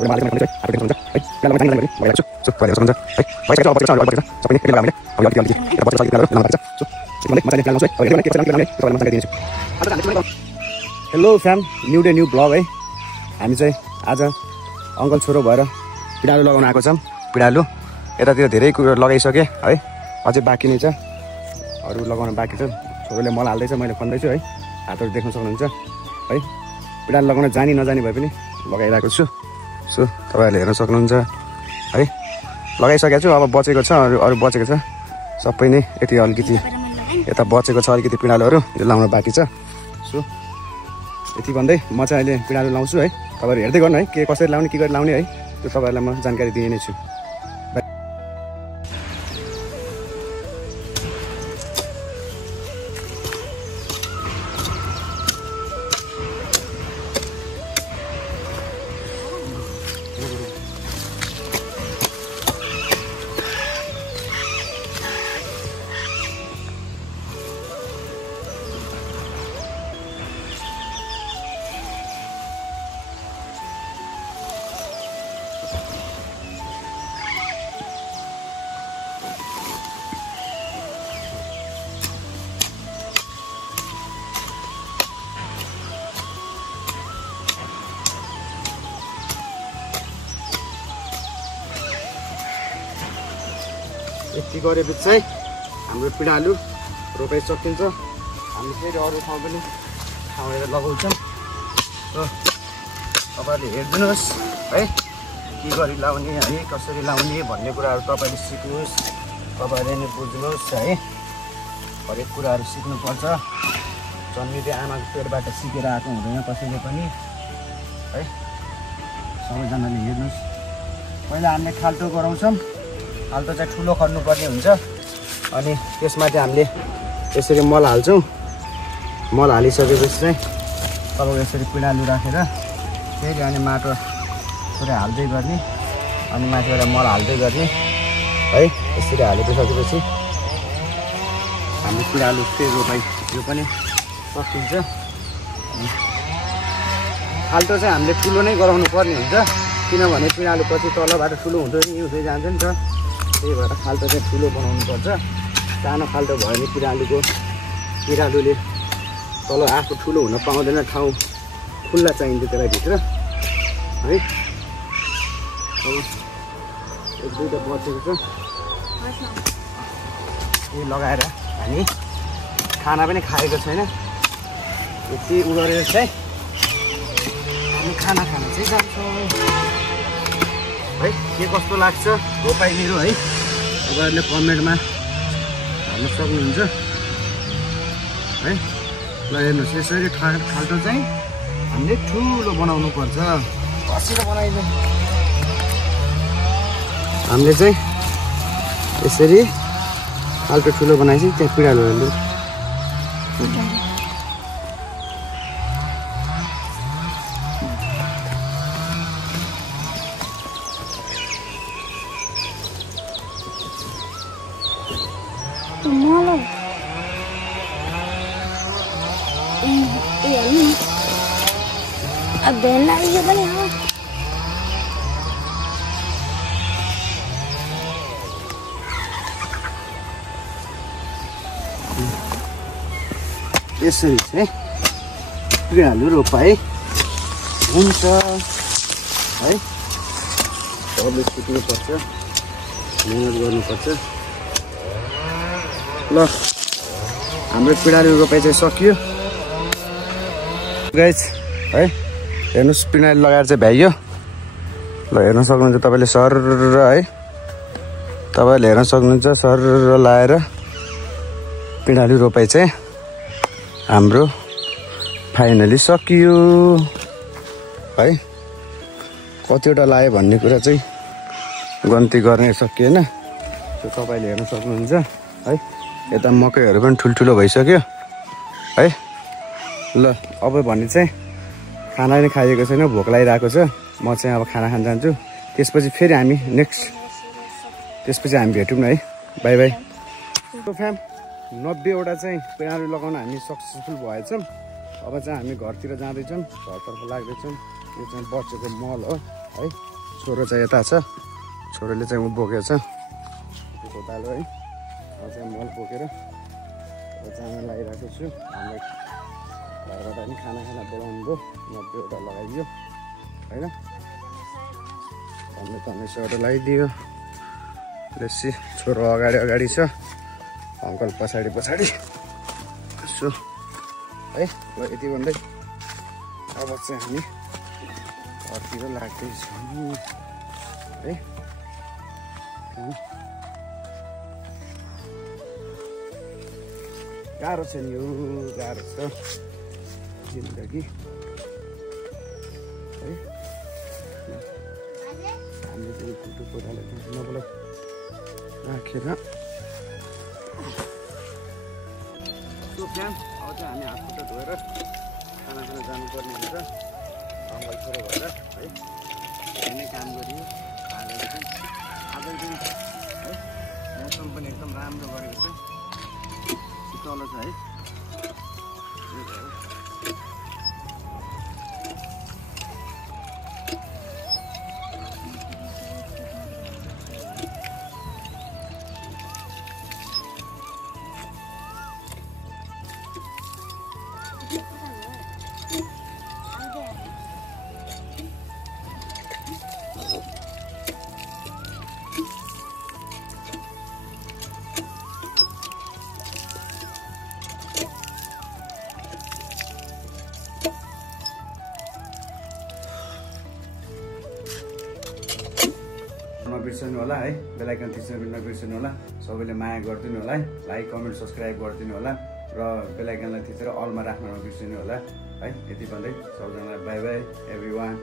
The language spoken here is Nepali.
Hello fam, new day new blog है। हामी चाहिँ आज अङ्कल छोरो भएर पिँडालु लगाउन आएको छौँ। पिँडालु यतातिर धेरै कुरो लगाइसकेँ है, अझै बाँकी नै छ, अरू लगाउन बाँकी छ। छोरोले मल हाल्दैछ, मैले खन्दैछु है, हातहरू देख्न सक्नुहुन्छ है। पिँडालु लगाउन जानी नजानी भए पनि लगाइरहेको छु। सो तपाईँहरूले हेर्न सक्नुहुन्छ है, लगाइसकेको छु। अब बचेको छ, अरू बचेको छ सबै नै। यति अलिकति यता बचेको छ अलिकति पिँडालुहरू, यो लाउन बाँकी छ। सो यति भन्दै म चाहिँ अहिले पिँडालु लाउँछु है। तपाईँहरू हेर्दै गर्नु है, के कसरी लाउने, के गरी लाउने है, त्यो तपाईँहरूलाई म जानकारी दिने नै छु। यति गरेपछि चाहिँ हाम्रो पिँडालु रोपाइ सकिन्छ। हामी फेरि अरू ठाउँ पनि ठाउँहरू लगाउँछौँ। तपाईँहरूले हेरिदिनुहोस् है, के गरी लाउने है, कसरी लाउने भन्ने कुराहरू तपाईँले सिक्नुहोस्, तपाईँहरूले नै बुझ्नुहोस् है। हरेक कुराहरू सिक्नुपर्छ। जन्मिँदै आमाको पेटबाट सिकेर आएको हुँदैन कसैले पनि है। सबैजनाले हेर्नुहोस्, पहिला हामीले खाल्टो गराउँछौँ। खाल्टो चाहिँ ठुलो खन्नुपर्ने हुन्छ। अनि त्यसमा चाहिँ हामीले यसरी मल हाल्छौँ। मल हालिसकेपछि चाहिँ तपाईँको यसरी पिँडालु राखेर फेरि अनि माटो थोरै हाल्दै गर्ने, अनि माथिबाट मल हाल्दै गर्ने है। यसरी हालिसकेपछि हाम्रो पिँडालु फेरि रोपाइ यो पनि सकिन्छ। खाल्टो चाहिँ हामीले ठुलो नै गराउनु पर्ने हुन्छ, किनभने पिँडालु पछि तलबाट ठुलो हुँदै जान्छ नि त। त्यही भएर खाल्टो चाहिँ ठुलो बनाउनु पर्छ। सानो खाल्टो भयो भने पिँडालुले तल आफू ठुलो हुन पाउँदैन, ठाउँ खुल्ला चाहिन्छ त्यसलाई भित्र है। अब एक दुईवटा बचेको छ, यो लगाएर हामी खाना पनि खाएको छैन। यति उ गरेर चाहिँ हामी खाना खान चाहिँ जान्छौँ है। के कस्तो लाग्छ रोपाइ मेरो है, तपाईँहरूले कमेन्टमा हाल्न सक्नुहुन्छ है। ल हेर्नुहोस्, यसरी खाल्टो चाहिँ हामीले ठुलो बनाउनु पर्छ। कसरी बनाइदिउँ हामीले चाहिँ यसरी खाल्टो ठुलो बनाएपछि त्यहाँ पिँडालुहरूले अब बेलना ये बने हाँ यसरी चाहिँ पिँडालु रोपाइ हुन्छ है। सबले सिक्नुपर्छ, मेहनत गर्नुपर्छ। ल हाम्रो पिँडालु रोपाइ चाहिँ सकियो गाइस है। हेर्नुहोस्, पिँडालु लगाएर चाहिँ भ्याइयो। ल हेर्न सक्नुहुन्छ तपाईँले सर है, तपाईँले हेर्न सक्नुहुन्छ सर लाएर पिँडालु रोपाइ चाहिँ हाम्रो फाइनली सकियो है। कतिवटा लाग्यो भन्ने कुरा चाहिँ गन्ती गर्ने सकिएन, त्यो तपाईँले हेर्न सक्नुहुन्छ है। यता मकैहरू पनि ठुल्ठुलो भइसक्यो है। ल अब भने चाहिँ खाना पनि खाइएको छैन, भोक लागिरहेको छ। म चाहिँ अब खाना खान जान्छु, त्यसपछि फेरि हामी त्यसपछि हामी भेटौँ न है। By by. फ्याम 90वटा चाहिँ पिँडालु लगाउन हामी सक्सेसफुल भएछौँ। अब चाहिँ हामी घरतिर जाँदैछौँ, घरतर्फ लाग्दैछौँ। यो चाहिँ बचेको मल हो है। छोरो चाहिँ यता छ छोरोले चाहिँ उ बोकेको छ कोदालो है म चाहिँ मल बोकेर जान लागिरहेको छु हाम्रो घरबाट पनि खाना बोलाउनु भयो 90वटा लगाइदियो होइन 9500 लगाइदियो लेसी छोरो अगाडि छ अङ्कल पछाडि यसो है ल यति भन्दै अब चाहिँ हामी घरतिर लाग्दैछौँ है गाह्रो छ नि यो गाह्रो छ जिन्दगी है हामीले चाहिँ टुटु कोदाले नबोला राखेर फ्यान अब चाहिँ हामी हात खुट्टा धोएर खाना जानुपर्ने हुन्छ अङ्कल छोरो भएर है नै काम गरियो आज दिन है मौसम पनि एकदम राम्रो गरेको छ शीतल छ है नबिर्सनु होला है बेल आइकन थिच्न नबिर्सनु होला सबैले माया गरिदिनु होला है लाइक कमेन्ट सब्स्क्राइब गरिदिनु होला र बेल आइकनलाई थिचेर अलमा राख्न नबिर्सनु होला है यति भन्दै सबैजनालाई बाई बाई एभ्रीवान